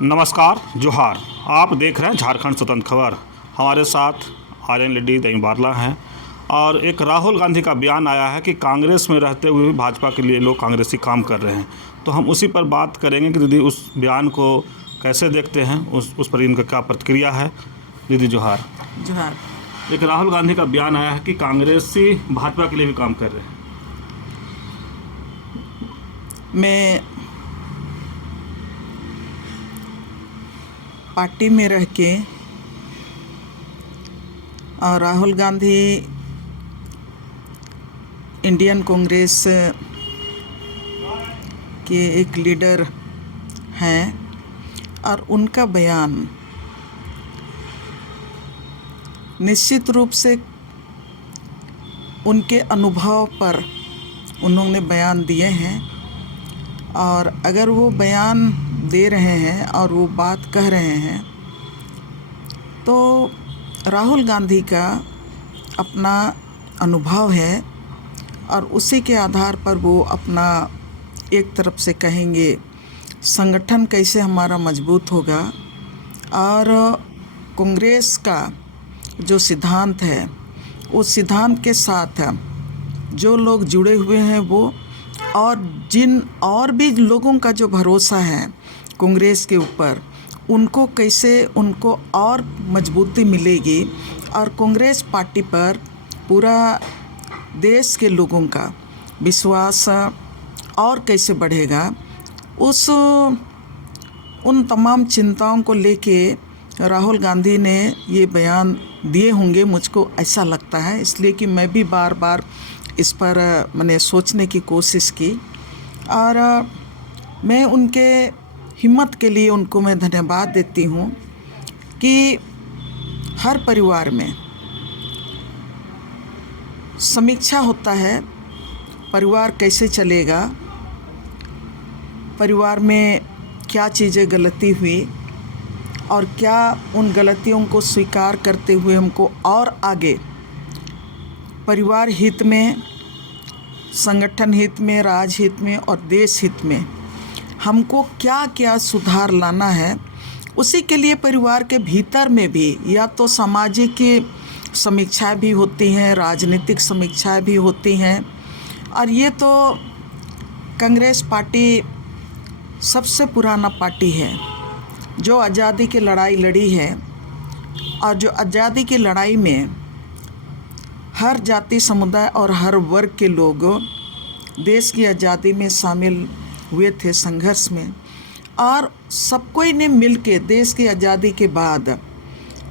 नमस्कार, जोहार। आप देख रहे हैं झारखंड स्वतंत्र खबर। हमारे साथ आर्यन रेड्डी दही बारला हैं और एक राहुल गांधी का बयान आया है कि कांग्रेस में रहते हुए भी भाजपा के लिए लोग कांग्रेसी काम कर रहे हैं। तो हम उसी पर बात करेंगे कि दीदी उस बयान को कैसे देखते हैं, उस पर इनका क्या प्रतिक्रिया है। दीदी जोहार। जोहार। एक राहुल गांधी का बयान आया है कि कांग्रेसी भाजपा के लिए भी काम कर रहे हैं। मैं पार्टी में रह के और राहुल गांधी इंडियन कांग्रेस के एक लीडर हैं और उनका बयान निश्चित रूप से उनके अनुभव पर उन्होंने बयान दिए हैं। और अगर वो बयान दे रहे हैं और वो बात कह रहे हैं तो राहुल गांधी का अपना अनुभव है और उसी के आधार पर वो अपना एक तरफ से कहेंगे संगठन कैसे हमारा मजबूत होगा और कांग्रेस का जो सिद्धांत है उस सिद्धांत के साथ जो लोग जुड़े हुए हैं वो और भी लोगों का जो भरोसा है कांग्रेस के ऊपर उनको कैसे उनको और मजबूती मिलेगी और कांग्रेस पार्टी पर पूरा देश के लोगों का विश्वास और कैसे बढ़ेगा उन तमाम चिंताओं को लेके राहुल गांधी ने ये बयान दिए होंगे, मुझको ऐसा लगता है। इसलिए कि मैं भी बार बार इस पर मैंने सोचने की कोशिश की और मैं उनके हिम्मत के लिए उनको मैं धन्यवाद देती हूँ कि हर परिवार में समीक्षा होता है, परिवार कैसे चलेगा, परिवार में क्या चीज़ें गलती हुई और क्या उन गलतियों को स्वीकार करते हुए हमको और आगे परिवार हित में, संगठन हित में, राज्य हित में और देश हित में हमको क्या क्या सुधार लाना है। उसी के लिए परिवार के भीतर में भी या तो सामाजिक समीक्षाएं भी होती हैं, राजनीतिक समीक्षाएं भी होती हैं। और ये तो कांग्रेस पार्टी सबसे पुराना पार्टी है जो आज़ादी की लड़ाई लड़ी है और जो आज़ादी की लड़ाई में हर जाति, समुदाय और हर वर्ग के लोग देश की आज़ादी में शामिल हुए थे संघर्ष में। और सब कोई ने मिल के देश की आज़ादी के बाद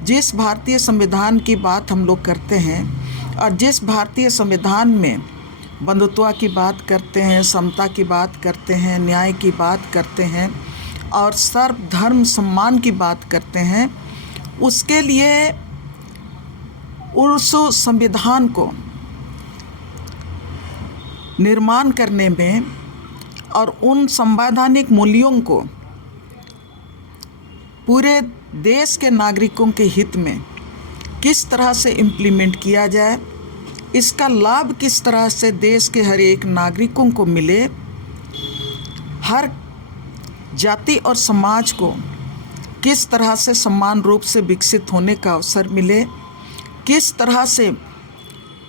जिस भारतीय संविधान की बात हम लोग करते हैं और जिस भारतीय संविधान में बंधुत्व की बात करते हैं, समता की बात करते हैं, न्याय की बात करते हैं और सर्वधर्म सम्मान की बात करते हैं, उसके लिए उस संविधान को निर्माण करने में और उन संवैधानिक मूल्यों को पूरे देश के नागरिकों के हित में किस तरह से इम्प्लीमेंट किया जाए, इसका लाभ किस तरह से देश के हर एक नागरिकों को मिले, हर जाति और समाज को किस तरह से समान रूप से विकसित होने का अवसर मिले, किस तरह से।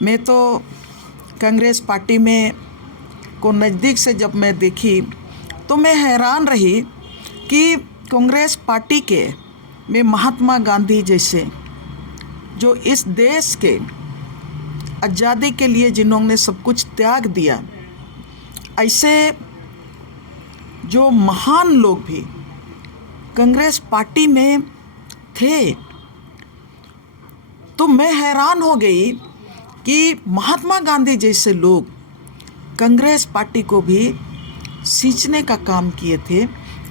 मैं तो कांग्रेस पार्टी में को नज़दीक से जब मैं देखी तो मैं हैरान रही कि कांग्रेस पार्टी के में महात्मा गांधी जैसे जो इस देश के आज़ादी के लिए जिन्होंने सब कुछ त्याग दिया, ऐसे जो महान लोग भी कांग्रेस पार्टी में थे। तो मैं हैरान हो गई कि महात्मा गांधी जैसे लोग कांग्रेस पार्टी को भी सींचने का काम किए थे,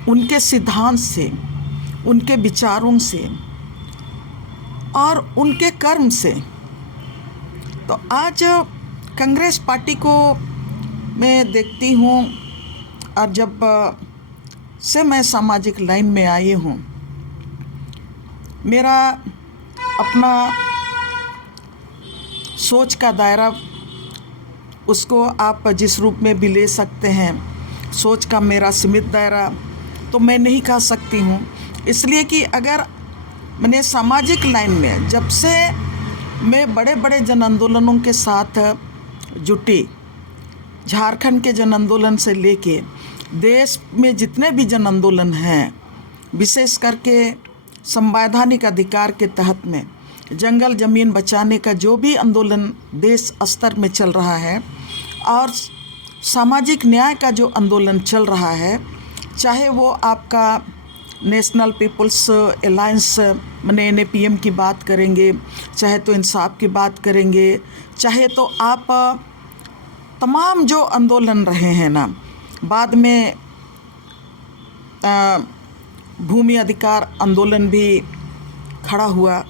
उनके सिद्धांत से, उनके विचारों से और उनके कर्म से। तो आज कांग्रेस पार्टी को मैं देखती हूँ और जब से मैं सामाजिक लाइन में आई हूँ, मेरा अपना सोच का दायरा उसको आप जिस रूप में भी ले सकते हैं। सोच का मेरा सीमित दायरा तो मैं नहीं कह सकती हूँ, इसलिए कि अगर मैंने सामाजिक लाइन में जब से मैं बड़े बड़े जन आंदोलनों के साथ जुटी, झारखंड के जन आंदोलन से लेके देश में जितने भी जन आंदोलन हैं, विशेष करके संवैधानिक अधिकार के तहत में जंगल ज़मीन बचाने का जो भी आंदोलन देश स्तर में चल रहा है और सामाजिक न्याय का जो आंदोलन चल रहा है, चाहे वो आपका नेशनल पीपल्स अलायंस मैंने NAPM की बात करेंगे, चाहे तो इंसाफ की बात करेंगे, चाहे तो आप तमाम जो आंदोलन रहे हैं ना, बाद में भूमि अधिकार आंदोलन भी खड़ा हुआ,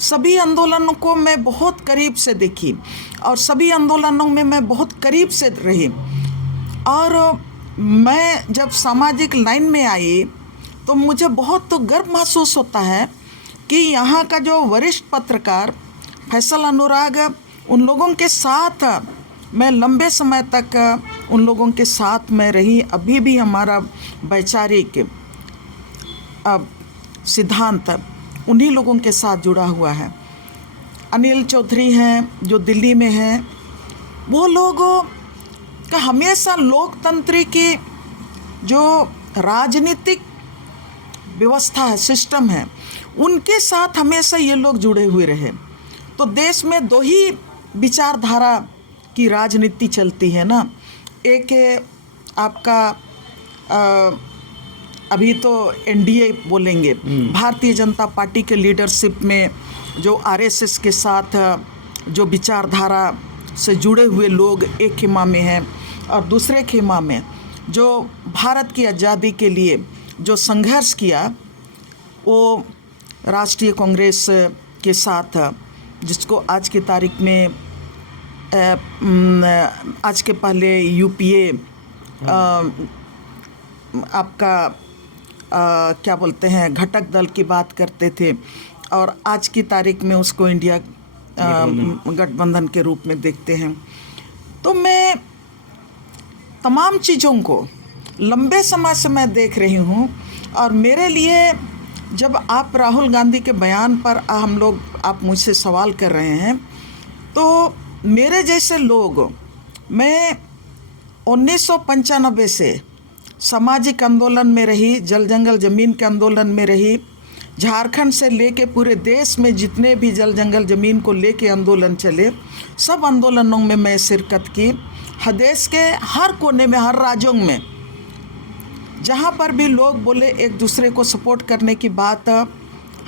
सभी आंदोलनों को मैं बहुत करीब से देखी और सभी आंदोलनों में मैं बहुत करीब से रही। और मैं जब सामाजिक लाइन में आई तो मुझे बहुत गर्व महसूस होता है कि यहाँ का जो वरिष्ठ पत्रकार फैसल अनुराग, उन लोगों के साथ मैं लंबे समय तक उन लोगों के साथ में रही। अभी भी हमारा वैचारिक सिद्धांत उन्हीं लोगों के साथ जुड़ा हुआ है। अनिल चौधरी हैं जो दिल्ली में हैं, वो लोगों का हमेशा लोकतंत्र की जो राजनीतिक व्यवस्था है, सिस्टम है, उनके साथ हमेशा ये लोग जुड़े हुए रहे। तो देश में दो ही विचारधारा की राजनीति चलती है ना, एक है आपका अभी तो NDA बोलेंगे, भारतीय जनता पार्टी के लीडरशिप में जो RSS के साथ जो विचारधारा से जुड़े हुए लोग एक खेमा में हैं, और दूसरे खेमा में जो भारत की आज़ादी के लिए जो संघर्ष किया वो राष्ट्रीय कांग्रेस के साथ, जिसको आज की तारीख में आज के पहले UPA आपका क्या बोलते हैं घटक दल की बात करते थे, और आज की तारीख में उसको इंडिया गठबंधन के रूप में देखते हैं। तो मैं तमाम चीज़ों को लंबे समय से मैं देख रही हूँ, और मेरे लिए जब आप राहुल गांधी के बयान पर आप मुझसे सवाल कर रहे हैं, तो मेरे जैसे लोग, मैं 1995 से सामाजिक आंदोलन में रही, जल जंगल ज़मीन के आंदोलन में रही, झारखंड से लेके पूरे देश में जितने भी जल जंगल ज़मीन को लेके आंदोलन चले, सब आंदोलनों में मैं शिरकत की। देश के हर कोने में, हर राज्यों में जहाँ पर भी लोग बोले एक दूसरे को सपोर्ट करने की बात,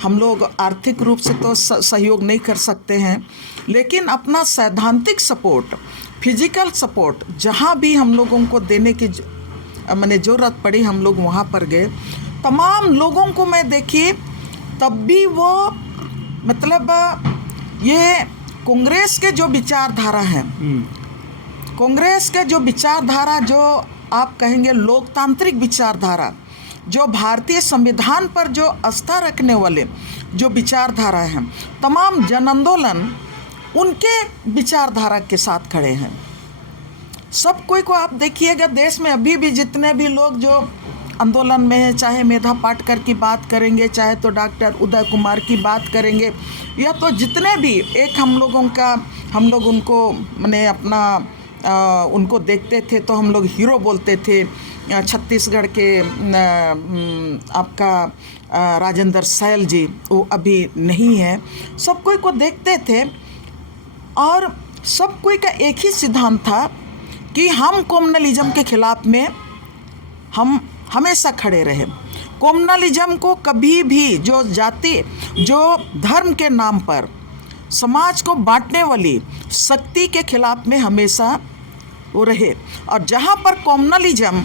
हम लोग आर्थिक रूप से तो सहयोग नहीं कर सकते हैं, लेकिन अपना सैद्धांतिक सपोर्ट, फिजिकल सपोर्ट जहाँ भी हम लोगों को देने की मैंने ज़रूरत पड़ी, हम लोग वहाँ पर गए। तमाम लोगों को मैं देखी, तब भी वो मतलब ये कांग्रेस के जो विचारधारा है, कांग्रेस के जो विचारधारा, जो आप कहेंगे लोकतांत्रिक विचारधारा, जो भारतीय संविधान पर जो आस्था रखने वाले जो विचारधारा हैं, तमाम जन आंदोलन उनके विचारधारा के साथ खड़े हैं। सब कोई को आप देखिएगा, देश में अभी भी जितने भी लोग जो आंदोलन में हैं, चाहे मेधा पाटकर की बात करेंगे, चाहे तो डॉक्टर उदय कुमार की बात करेंगे, या तो जितने भी एक हम लोग उनको मैंने अपना उनको देखते थे तो हम लोग हीरो बोलते थे। छत्तीसगढ़ के आपका राजेंद्र सैल जी, वो अभी नहीं है, सब कोई को देखते थे, और सब कोई का एक ही सिद्धांत था कि हम कम्युनलिज्म के खिलाफ में हम हमेशा खड़े रहे। कम्युनलिज्म को कभी भी जो जाति, जो धर्म के नाम पर समाज को बांटने वाली शक्ति के खिलाफ में हमेशा वो रहे। और जहाँ पर कम्युनलिज्म,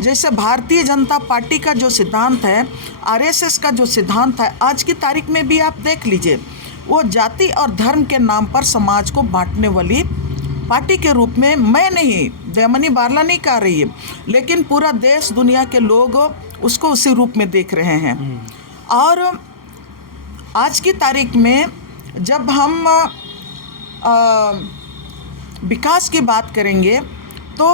जैसे भारतीय जनता पार्टी का जो सिद्धांत है, RSS का जो सिद्धांत है, आज की तारीख में भी आप देख लीजिए, वो जाति और धर्म के नाम पर समाज को बांटने वाली पार्टी के रूप में, मैं नहीं, जयमनी बारला नहीं कह रही है, लेकिन पूरा देश दुनिया के लोग उसको उसी रूप में देख रहे हैं। और आज की तारीख में जब हम विकास की बात करेंगे तो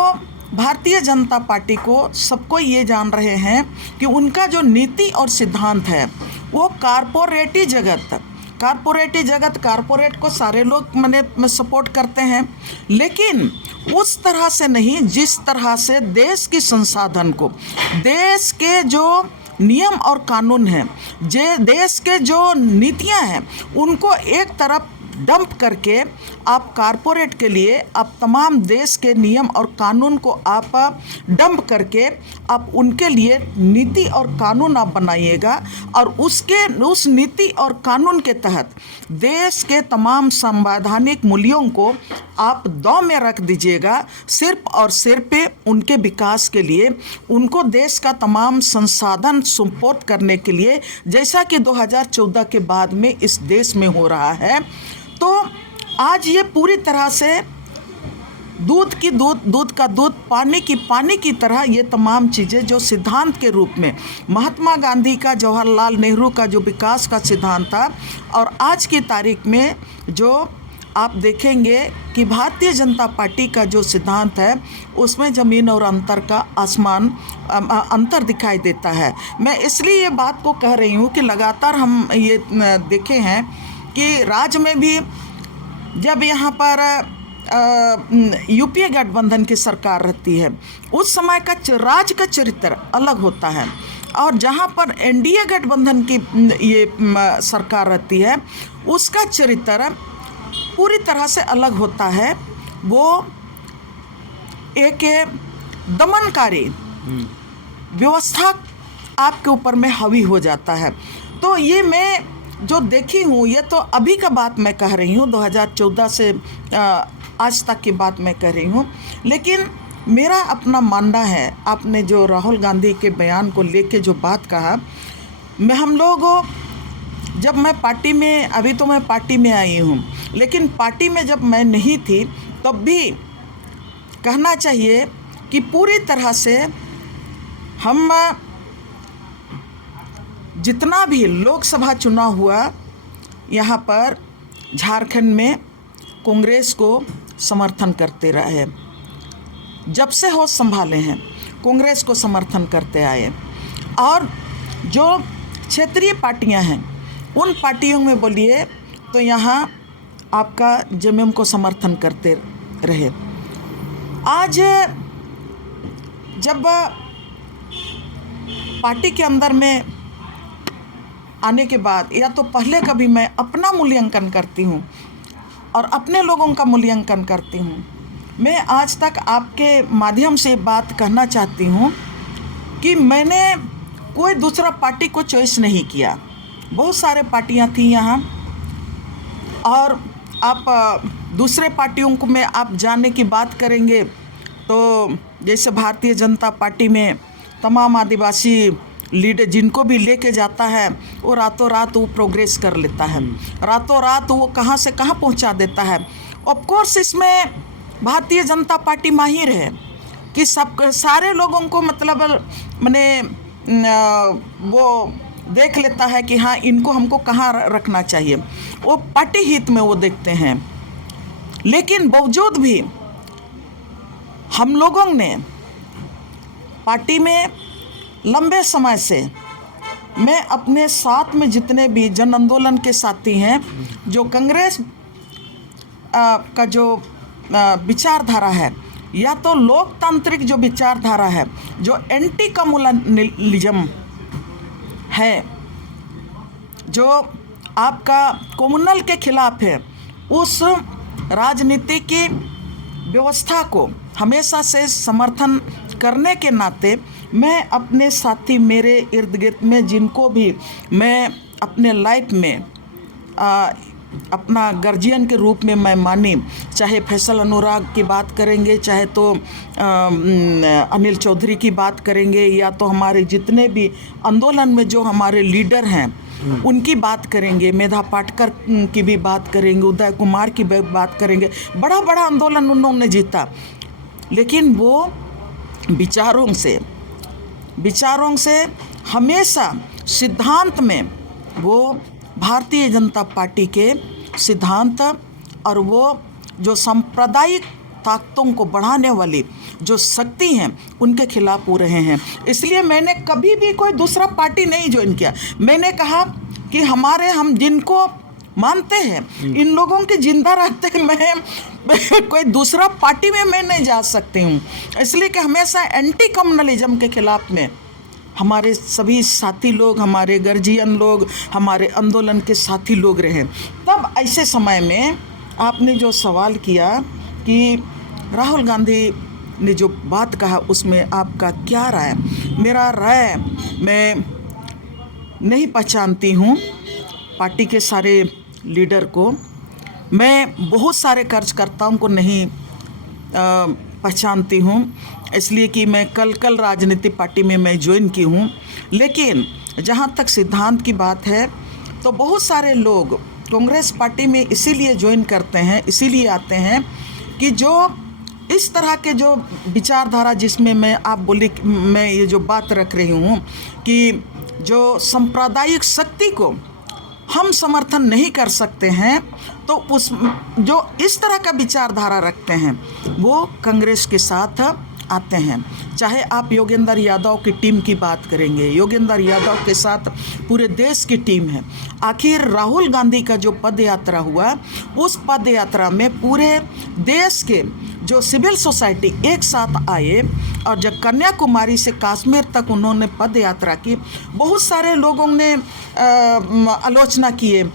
भारतीय जनता पार्टी को सबको ये जान रहे हैं कि उनका जो नीति और सिद्धांत है वो कारपोरेट को सारे लोग मैंने सपोर्ट करते हैं, लेकिन उस तरह से नहीं जिस तरह से देश की संसाधन को, देश के जो नियम और कानून हैं, देश के जो नीतियां हैं, उनको एक तरफ डंप करके आप कारपोरेट के लिए आप तमाम देश के नियम और कानून को आप डंप करके आप उनके लिए नीति और कानून आप बनाइएगा और उस नीति और कानून के तहत देश के तमाम संवैधानिक मूल्यों को आप दांव में रख दीजिएगा, सिर्फ और सिर्फ उनके विकास के लिए, उनको देश का तमाम संसाधन सुपुर्द करने के लिए, जैसा कि 2014 के बाद में इस देश में हो रहा है। तो आज ये पूरी तरह से दूध का दूध, पानी की तरह ये तमाम चीज़ें जो सिद्धांत के रूप में महात्मा गांधी का, जवाहरलाल नेहरू का जो विकास का सिद्धांत था, और आज की तारीख में जो आप देखेंगे कि भारतीय जनता पार्टी का जो सिद्धांत है उसमें ज़मीन और अंतर दिखाई देता है। मैं इसलिए ये बात को कह रही हूँ कि लगातार हम ये देखे हैं कि राज्य में भी जब यहाँ पर यूपीए गठबंधन की सरकार रहती है, उस समय का राज्य का चरित्र अलग होता है, और जहाँ पर एनडीए गठबंधन की ये सरकार रहती है उसका चरित्र पूरी तरह से अलग होता है। वो एक दमनकारी व्यवस्था आपके ऊपर में हावी हो जाता है। तो ये मैं जो देखी हूँ, ये तो अभी का बात मैं कह रही हूँ, 2014 से आज तक की बात मैं कह रही हूँ, लेकिन मेरा अपना मानना है, आपने जो राहुल गांधी के बयान को लेके जो बात कहा, हम लोग जब मैं पार्टी में, अभी तो मैं पार्टी में आई हूँ, लेकिन पार्टी में जब मैं नहीं थी तब भी कहना चाहिए कि पूरी तरह से हम जितना भी लोकसभा चुनाव हुआ यहाँ पर झारखंड में कांग्रेस को समर्थन करते रहे। जब से होश संभाले हैं कांग्रेस को समर्थन करते आए, और जो क्षेत्रीय पार्टियां हैं उन पार्टियों में बोलिए तो यहाँ आपका जेएमएम को समर्थन करते रहे। आज जब पार्टी के अंदर में आने के बाद, या तो पहले कभी मैं अपना मूल्यांकन करती हूँ और अपने लोगों का मूल्यांकन करती हूँ। मैं आज तक आपके माध्यम से बात कहना चाहती हूँ कि मैंने कोई दूसरा पार्टी को चॉइस नहीं किया। बहुत सारे पार्टियाँ थी यहाँ, और आप दूसरे पार्टियों को में आप जानने की बात करेंगे तो जैसे भारतीय जनता पार्टी में तमाम आदिवासी लीडर जिनको भी लेके जाता है वो रातों रात वो प्रोग्रेस कर लेता है, रातों रात वो कहाँ से कहाँ पहुँचा देता है। ऑफ कोर्स इसमें भारतीय जनता पार्टी माहिर है कि सारे लोगों को मतलब मैंने वो देख लेता है कि हाँ इनको हमको कहाँ रखना चाहिए, वो पार्टी हित में वो देखते हैं। लेकिन बावजूद भी हम लोगों ने पार्टी में लंबे समय से, मैं अपने साथ में जितने भी जन आंदोलन के साथी हैं, जो कांग्रेस का जो विचारधारा है, या तो लोकतांत्रिक जो विचारधारा है, जो एंटी कम्युनलिज्म है, जो आपका कम्युनल के खिलाफ है, उस राजनीति की व्यवस्था को हमेशा से समर्थन करने के नाते मैं अपने साथी, मेरे इर्द गिर्द में जिनको भी मैं अपने लाइफ में अपना गार्जियन के रूप में मैं मानी, चाहे फैसल अनुराग की बात करेंगे, चाहे तो अनिल चौधरी की बात करेंगे, या तो हमारे जितने भी आंदोलन में जो हमारे लीडर हैं उनकी बात करेंगे, मेधा पाटकर की भी बात करेंगे, उदय कुमार की भी बात करेंगे। बड़ा बड़ा आंदोलन उन्होंने जीता, लेकिन वो विचारों से हमेशा सिद्धांत में वो भारतीय जनता पार्टी के सिद्धांत और वो जो सांप्रदायिक ताकतों को बढ़ाने वाली जो शक्ति हैं उनके खिलाफ हो रहे हैं। इसलिए मैंने कभी भी कोई दूसरा पार्टी नहीं ज्वाइन किया। मैंने कहा कि हम जिनको मानते हैं इन लोगों के जिंदा रहते मैं कोई दूसरा पार्टी में मैं नहीं जा सकती हूँ। इसलिए कि हमेशा एंटी कम्युनलिज्म के खिलाफ में हमारे सभी साथी लोग, हमारे गर्जियन लोग, हमारे आंदोलन के साथी लोग रहे। तब ऐसे समय में आपने जो सवाल किया कि राहुल गांधी ने जो बात कहा उसमें आपका क्या राय? मेरा राय, मैं नहीं पहचानती हूँ पार्टी के सारे लीडर को, मैं बहुत सारे कार्यकर्ताओं को नहीं पहचानती हूँ, इसलिए कि मैं कल राजनीतिक पार्टी में मैं ज्वाइन की हूँ। लेकिन जहाँ तक सिद्धांत की बात है तो बहुत सारे लोग कांग्रेस पार्टी में इसीलिए ज्वाइन करते हैं, इसीलिए आते हैं कि जो इस तरह के जो विचारधारा जिसमें आप बोली, मैं ये जो बात रख रही हूँ कि जो सांप्रदायिक शक्ति को हम समर्थन नहीं कर सकते हैं, तो उस जो इस तरह का विचारधारा रखते हैं वो कांग्रेस के साथ आते हैं। चाहे आप योगेंद्र यादव की टीम की बात करेंगे, योगेंद्र यादव के साथ पूरे देश की टीम है। आखिर राहुल गांधी का जो पद यात्रा हुआ, उस पद यात्रा में पूरे देश के जो सिविल सोसाइटी एक साथ आए और जब कन्याकुमारी से कश्मीर तक उन्होंने पद यात्रा की, बहुत सारे लोगों ने आलोचना किए।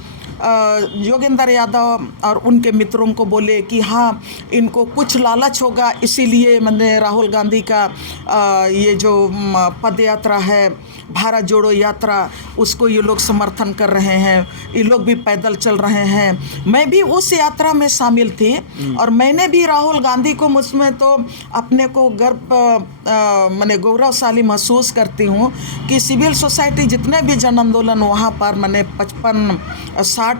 योगेंद्र यादव और उनके मित्रों को बोले कि हाँ, इनको कुछ लालच होगा, इसीलिए मैंने राहुल गांधी का ये जो पद यात्रा है, भारत जोड़ो यात्रा, उसको ये लोग समर्थन कर रहे हैं, ये लोग भी पैदल चल रहे हैं। मैं भी उस यात्रा में शामिल थी और मैंने भी राहुल गांधी को, मुझमें तो अपने को मैंने गौरवशाली महसूस करती हूँ कि सिविल सोसाइटी जितने भी जन आंदोलन वहाँ पर मैंने 55-60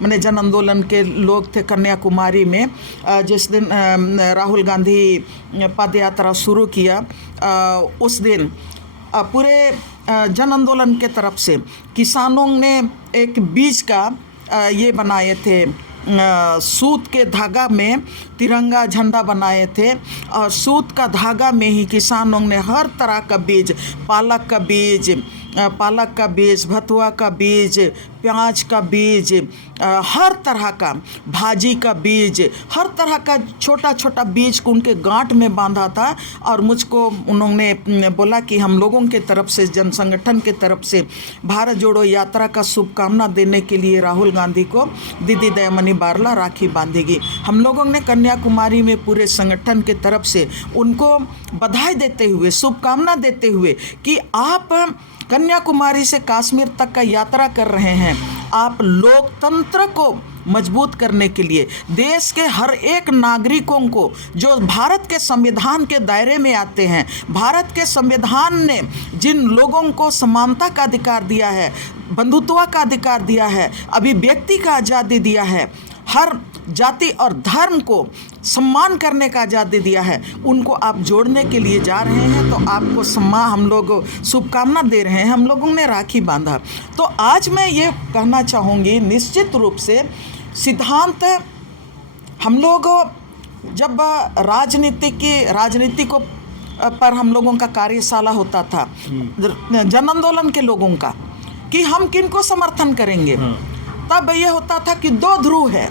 मैंने जन आंदोलन के लोग थे कन्याकुमारी में। जिस दिन राहुल गांधी पद यात्रा शुरू किया, उस दिन पूरे जन आंदोलन के तरफ से किसानों ने एक बीज का ये बनाए थे, सूत के धागा में तिरंगा झंडा बनाए थे और सूत का धागा में ही किसानों ने हर तरह का बीज, पालक का बीज, भतुआ का बीज, प्याज का बीज, हर तरह का भाजी का बीज, हर तरह का छोटा छोटा बीज को उनके गांठ में बांधा था। और मुझको उन्होंने बोला कि हम लोगों के तरफ से, जन संगठन के तरफ से भारत जोड़ो यात्रा का शुभकामना देने के लिए राहुल गांधी को दीदी दयामनी बारला राखी बांधेगी। हम लोगों ने कन्याकुमारी में पूरे संगठन के तरफ से उनको बधाई देते हुए, शुभकामना देते हुए कि आप कन्याकुमारी से कश्मीर तक का यात्रा कर रहे हैं, आप लोकतंत्र को मजबूत करने के लिए देश के हर एक नागरिकों को जो भारत के संविधान के दायरे में आते हैं, भारत के संविधान ने जिन लोगों को समानता का अधिकार दिया है, बंधुत्व का अधिकार दिया है, अभिव्यक्ति का आज़ादी दिया है, हर जाति और धर्म को सम्मान करने का आज़ादी दिया है, उनको आप जोड़ने के लिए जा रहे हैं। तो आपको सम्मान, हम लोग शुभकामना दे रहे हैं, हम लोगों ने राखी बांधा। तो आज मैं ये कहना चाहूँगी, निश्चित रूप से सिद्धांत, हम लोग जब राजनीति को पर हम लोगों का कार्यशाला होता था जन आंदोलन के लोगों का कि हम किन को समर्थन करेंगे, तब ये होता था कि दो ध्रुव है,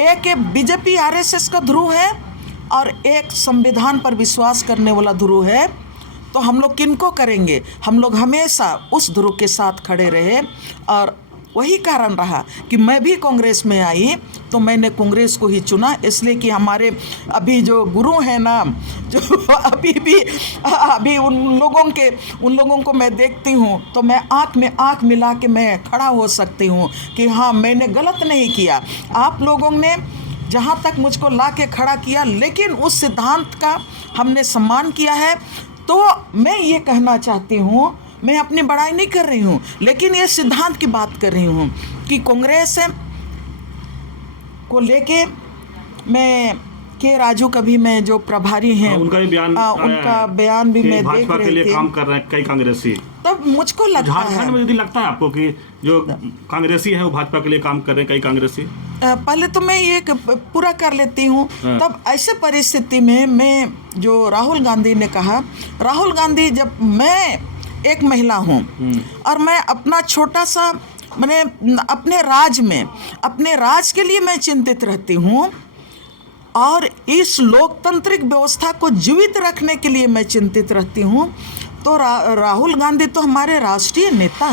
एक बीजेपी आरएसएस का ध्रुव है और एक संविधान पर विश्वास करने वाला ध्रुव है। तो हम लोग किनको करेंगे? हम लोग हमेशा उस ध्रुव के साथ खड़े रहे और वही कारण रहा कि मैं भी कांग्रेस में आई तो मैंने कांग्रेस को ही चुना। इसलिए कि हमारे अभी जो गुरु हैं ना, जो अभी उन लोगों को मैं देखती हूँ तो मैं आँख में आँख मिला के मैं खड़ा हो सकती हूँ कि हाँ, मैंने गलत नहीं किया। आप लोगों ने जहाँ तक मुझको ला के खड़ा किया, लेकिन उस सिद्धांत का हमने सम्मान किया है। तो मैं ये कहना चाहती हूँ, मैं अपनी बड़ाई नहीं कर रही हूँ, लेकिन ये सिद्धांत की बात कर रही हूँ कि कांग्रेस को लेके मैं के राजू कभी मैं जो प्रभारी हैं उनका भी बयान आया उनका है बयान भी कि मैं देख भाजपा के रही लिए थी। काम कर रहे हैं कई कांग्रेसी। तब मुझको लगता झारखंड है में यदि लगता है आपको कि जो कांग्रेसी है वो भाजपा के लिए काम कर रहे हैं कई कांग्रेसी? पहले तो मैं ये पूरा कर लेती हूँ। तब ऐसे परिस्थिति में मैं जो राहुल गांधी ने कहा, राहुल गांधी, जब मैं एक महिला हूँ और मैं अपना छोटा सा मैंने अपने राज के लिए मैं चिंतित रहती हूँ और इस लोकतांत्रिक व्यवस्था को जीवित रखने के लिए मैं चिंतित रहती हूँ। तो राहुल गांधी तो हमारे राष्ट्रीय नेता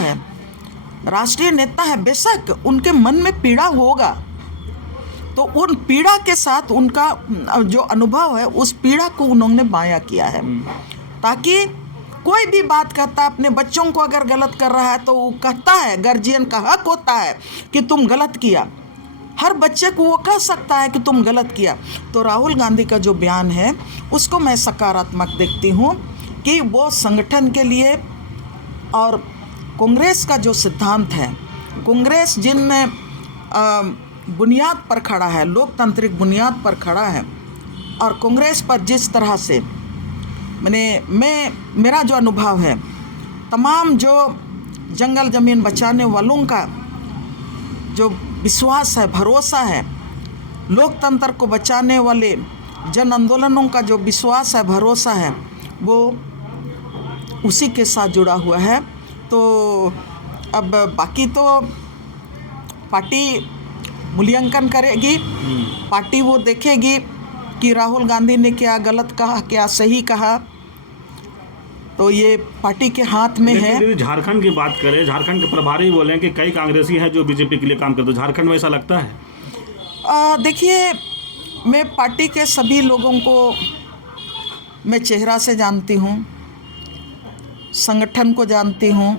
है। बेशक उनके मन में पीड़ा होगा, तो उन पीड़ा के साथ उनका जो अनुभव है उस पीड़ा को उन्होंने बयां किया है, ताकि कोई भी बात कहता है अपने बच्चों को अगर गलत कर रहा है तो वो कहता है, गार्जियन का हक होता है कि तुम गलत किया। हर बच्चे को वो कह सकता है कि तुम गलत किया। तो राहुल गांधी का जो बयान है उसको मैं सकारात्मक देखती हूँ कि वो संगठन के लिए और कांग्रेस का जो सिद्धांत है, कांग्रेस जिन बुनियाद पर खड़ा है, लोकतांत्रिक बुनियाद पर खड़ा है, और कांग्रेस पर जिस तरह से मेरा जो अनुभव है, तमाम जो जंगल ज़मीन बचाने वालों का जो विश्वास है, भरोसा है, लोकतंत्र को बचाने वाले जन आंदोलनों का जो विश्वास है, भरोसा है, वो उसी के साथ जुड़ा हुआ है। तो अब बाकी तो पार्टी मूल्यांकन करेगी, पार्टी वो देखेगी कि राहुल गांधी ने क्या गलत कहा, क्या सही कहा, तो ये पार्टी के हाथ में है। लेकिन झारखंड की बात करें, झारखंड के प्रभारी बोले कि कई कांग्रेसी हैं जो बीजेपी के लिए काम करते हैं, झारखंड में ऐसा लगता है? देखिए, मैं पार्टी के सभी लोगों को मैं चेहरा से जानती हूँ, संगठन को जानती हूँ,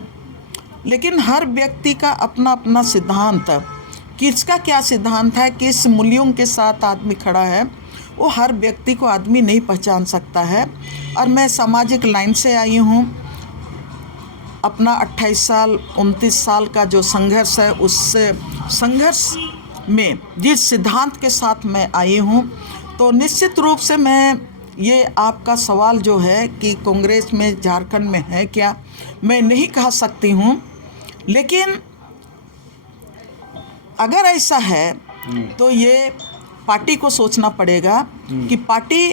लेकिन हर व्यक्ति का अपना अपना सिद्धांत, किसका क्या सिद्धांत है, किस मूल्यों के साथ आदमी खड़ा है, वो हर व्यक्ति को आदमी नहीं पहचान सकता है। और मैं सामाजिक लाइन से आई हूँ, अपना 28 साल 29 साल का जो संघर्ष है, उस संघर्ष में जिस सिद्धांत के साथ मैं आई हूँ, तो निश्चित रूप से मैं ये आपका सवाल जो है कि कांग्रेस में झारखंड में है क्या, मैं नहीं कह सकती हूँ, लेकिन अगर ऐसा है तो ये पार्टी को सोचना पड़ेगा कि पार्टी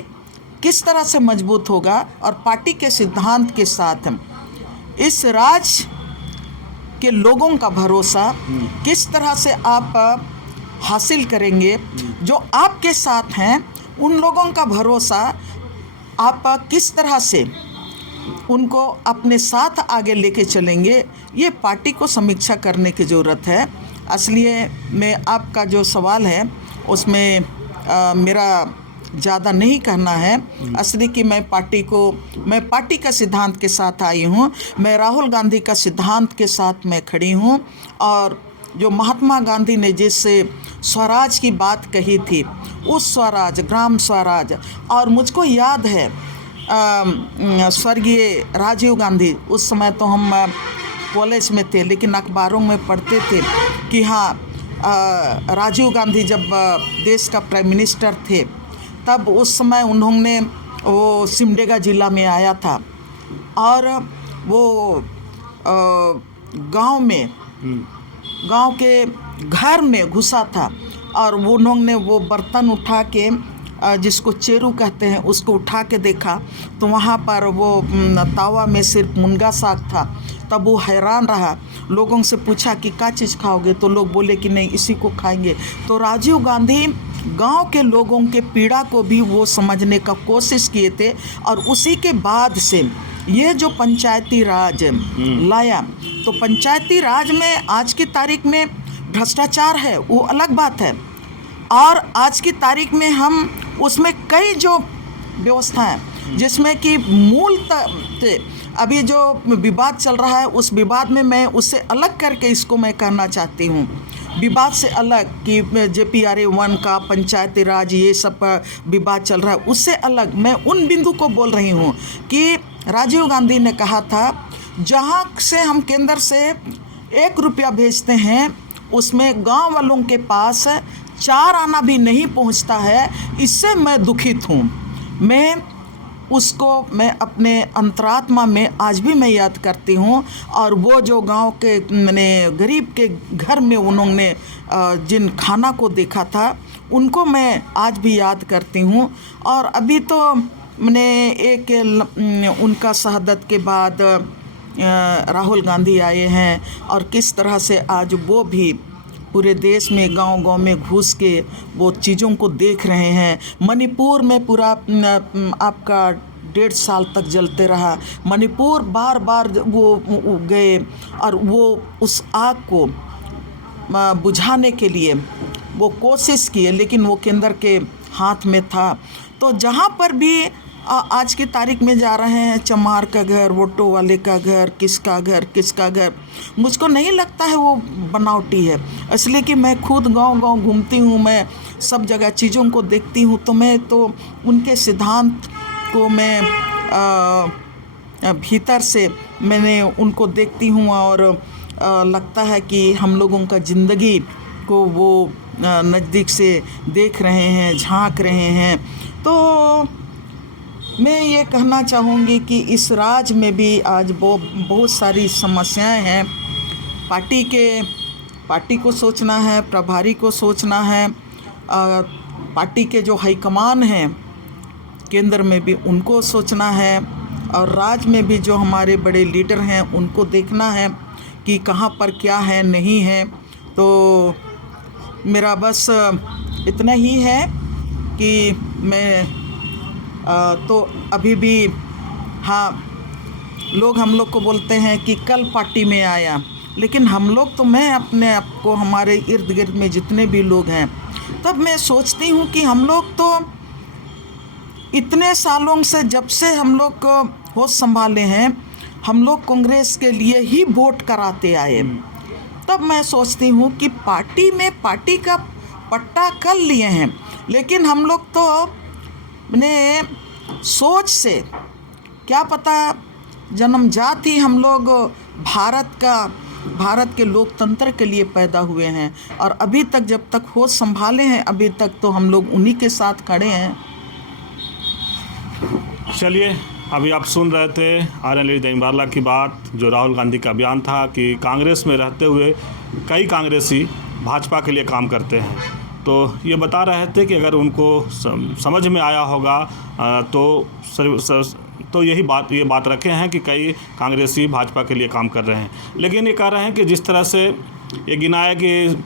किस तरह से मजबूत होगा और पार्टी के सिद्धांत के साथ इस राज्य के लोगों का भरोसा किस तरह से आप हासिल करेंगे। जो आपके साथ हैं उन लोगों का भरोसा आप किस तरह से उनको अपने साथ आगे लेके चलेंगे, ये पार्टी को समीक्षा करने की ज़रूरत है। इसलिए मैं आपका जो सवाल है उसमें मेरा ज़्यादा नहीं कहना है, असली कि मैं पार्टी का सिद्धांत के साथ आई हूँ, मैं राहुल गांधी का सिद्धांत के साथ मैं खड़ी हूँ। और जो महात्मा गांधी ने जिस स्वराज की बात कही थी, उस स्वराज, ग्राम स्वराज, और मुझको याद है स्वर्गीय राजीव गांधी, उस समय तो हम कॉलेज में थे लेकिन अखबारों में पढ़ते थे कि हाँ, राजीव गांधी जब देश का प्राइम मिनिस्टर थे तब उस समय उन्होंने वो सिमडेगा ज़िला में आया था और वो गांव के घर में घुसा था और वो उन्होंने वो बर्तन उठा के, जिसको चेरू कहते हैं, उसको उठा के देखा तो वहाँ पर वो तावा में सिर्फ मुनगा साग था। तब वो हैरान रहा, लोगों से पूछा कि क्या चीज़ खाओगे, तो लोग बोले कि नहीं इसी को खाएंगे। तो राजीव गांधी गांव के लोगों के पीड़ा को भी वो समझने का कोशिश किए थे और उसी के बाद से ये जो पंचायती राज लाया, तो पंचायती राज में आज की तारीख में भ्रष्टाचार है वो अलग बात है, और आज की तारीख में हम उसमें कई जो व्यवस्था है जिसमें कि मूलतः अभी जो विवाद चल रहा है उस विवाद में मैं उससे अलग करके इसको मैं कहना चाहती हूँ, विवाद से अलग कि JPRA 1 का पंचायती राज ये सब विवाद चल रहा है, उससे अलग मैं उन बिंदु को बोल रही हूँ कि राजीव गांधी ने कहा था जहाँ से हम केंद्र से 1 रुपया भेजते हैं उसमें गांव वालों के पास 4 आना भी नहीं पहुंचता है, इससे मैं दुखित हूँ। मैं अपने अंतरात्मा में आज भी मैं याद करती हूँ। और वो जो गांव के मैंने गरीब के घर में उन्होंने जिन खाना को देखा था, उनको मैं आज भी याद करती हूँ। और अभी तो मैंने उनका शहादत के बाद राहुल गांधी आए हैं, और किस तरह से आज वो भी पूरे देश में गांव-गांव में घुस के वो चीज़ों को देख रहे हैं। मणिपुर में पूरा आपका 1.5 साल तक जलते रहा। मणिपुर बार बार वो गए और वो उस आग को बुझाने के लिए वो कोशिश किए, लेकिन वो केंद्र के हाथ में था। तो जहाँ पर भी आज की तारीख में जा रहे हैं, चमार का घर, वोटो वाले का घर, किसका घर, मुझको नहीं लगता है वो बनावटी है। इसलिए कि मैं खुद गांव-गांव घूमती हूँ, मैं सब जगह चीज़ों को देखती हूँ, तो मैं तो उनके सिद्धांत को मैं भीतर से मैंने उनको देखती हूँ, और लगता है कि हम लोगों का ज़िंदगी को वो नज़दीक से देख रहे हैं, झांक रहे हैं। तो मैं ये कहना चाहूँगी कि इस राज्य में भी आज बहुत सारी समस्याएं हैं। पार्टी को सोचना है, प्रभारी को सोचना है, पार्टी के जो हाईकमान हैं केंद्र में भी उनको सोचना है, और राज्य में भी जो हमारे बड़े लीडर हैं उनको देखना है कि कहाँ पर क्या है, नहीं है। तो मेरा बस इतना ही है कि मैं तो अभी भी हाँ, हम लोग को बोलते हैं कि कल पार्टी में आया, लेकिन हम लोग तो, मैं अपने आप को, हमारे इर्द गिर्द में जितने भी लोग हैं, तब मैं सोचती हूँ कि हम लोग तो इतने सालों से, जब से हम लोग को होश संभाले हैं, हम लोग कांग्रेस के लिए ही वोट कराते आए। तब मैं सोचती हूँ कि पार्टी का पट्टा कर लिए हैं, लेकिन हम लोग तो ने सोच से क्या पता जन्मजात ही हम लोग भारत के लोकतंत्र के लिए पैदा हुए हैं, और अभी तक जब तक होश संभाले हैं, अभी तक तो हम लोग उन्हीं के साथ खड़े हैं। चलिए, अभी आप सुन रहे थे आर्यन लेडी दहीं बारला की बात, जो राहुल गांधी का बयान था कि कांग्रेस में रहते हुए कई कांग्रेसी भाजपा के लिए काम करते हैं। तो ये बता रहे थे कि अगर उनको समझ में आया होगा तो ये बात रखे हैं कि कई कांग्रेसी भाजपा के लिए काम कर रहे हैं। लेकिन ये कह रहे हैं कि जिस तरह से ये गिनाया कि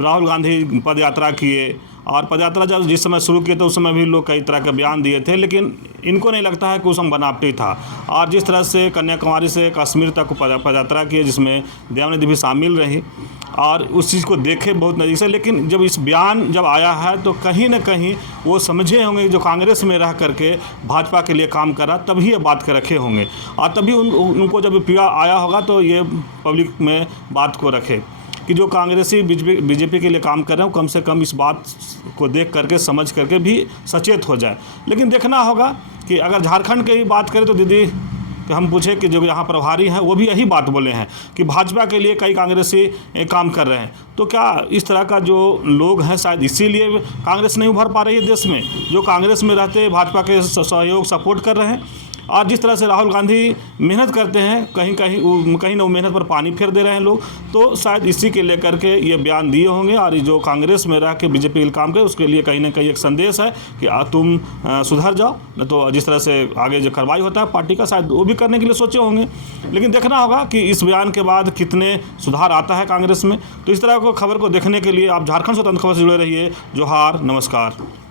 राहुल गांधी पद यात्रा किए, और पदयात्रा जब जिस समय शुरू किए तो उस समय भी लोग कई तरह के बयान दिए थे, लेकिन इनको नहीं लगता है कि उस समय बनावटी था। और जिस तरह से कन्याकुमारी से कश्मीर तक पदयात्रा की, जिसमें दयानिधि भी शामिल रही, और उस चीज़ को देखे बहुत नज़दीक से। लेकिन जब इस बयान जब आया है तो कहीं ना कहीं वो समझे होंगे जो कांग्रेस में रह करके भाजपा के लिए काम करा, तभी ये बात के रखे होंगे, और तभी उनको जब पीड़ा आया होगा तो ये पब्लिक में बात को रखे कि जो कांग्रेसी बीजेपी के लिए काम कर रहे हैं, कम से कम इस बात को देख करके, समझ करके भी सचेत हो जाए। लेकिन देखना होगा कि अगर झारखंड की ही बात करें तो दीदी कि हम पूछे कि जो यहाँ प्रभारी हैं वो भी यही बात बोले हैं कि भाजपा के लिए कई कांग्रेसी काम कर रहे हैं। तो क्या इस तरह का जो लोग हैं, शायद इसीलिए कांग्रेस नहीं उभर पा रही है देश में, जो कांग्रेस में रहते भाजपा के सहयोग सपोर्ट कर रहे हैं। और जिस तरह से राहुल गांधी मेहनत करते हैं, कहीं ना वो मेहनत पर पानी फेर दे रहे हैं लोग, तो शायद इसी के लेकर के ये बयान दिए होंगे। और जो कांग्रेस में रह के बीजेपी के काम करे, उसके लिए कहीं ना कहीं एक संदेश है कि तुम सुधर जाओ, न तो जिस तरह से आगे जो कार्रवाई होता है पार्टी का, शायद वो भी करने के लिए सोचे होंगे। लेकिन देखना होगा कि इस बयान के बाद कितने सुधार आता है कांग्रेस में। तो इस तरह को खबर को देखने के लिए आप झारखंड स्वतंत्र खबर से जुड़े रहिए। जोहार, नमस्कार।